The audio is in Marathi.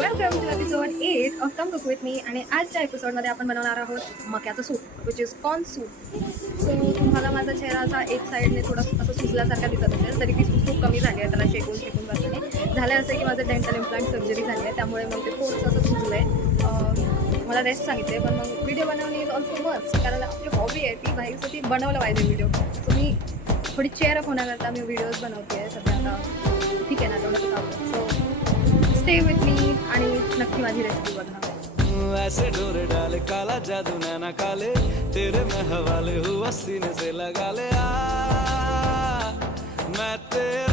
Welcome to episode 8 of come cook with me. आणि आजच्या एपिसोडमध्ये आपण बनवणार आहोत मक्याचं soup, which is corn soup. So तुम्हाला माझा चेहरा असा एक साईडने थोडं असं सुजल्यासारखा दिसत असेल, तरी ती सूप खूप कमी झाली आहे. त्याला शेकून बसणे झालं असं की माझं डेंटल इम्प्लांट सर्जरी झाली आहे, त्यामुळे मग ते थोडंसं असं सुजलं आहे. मला रेस्ट सांगितले, पण मग व्हिडिओ बनवणे इज ऑल्सो मस्ट, कारण आपली हॉबी आहे ती बाईचं, ती बनवलं पाहिजे व्हिडिओ. सो मी थोडी चेअरअप होण्याकरता मी व्हिडिओज बनवते आहे सध्या. आता ठीक आहे ना, तेवढं काम. सो स्टे विथ मी आणि नक्की माझी रेसिपी बघा. ऐसे डोरे डाले काला जादू नैना काले तेरे में हवाले हुआ सीने से लगा ले मैं तेरा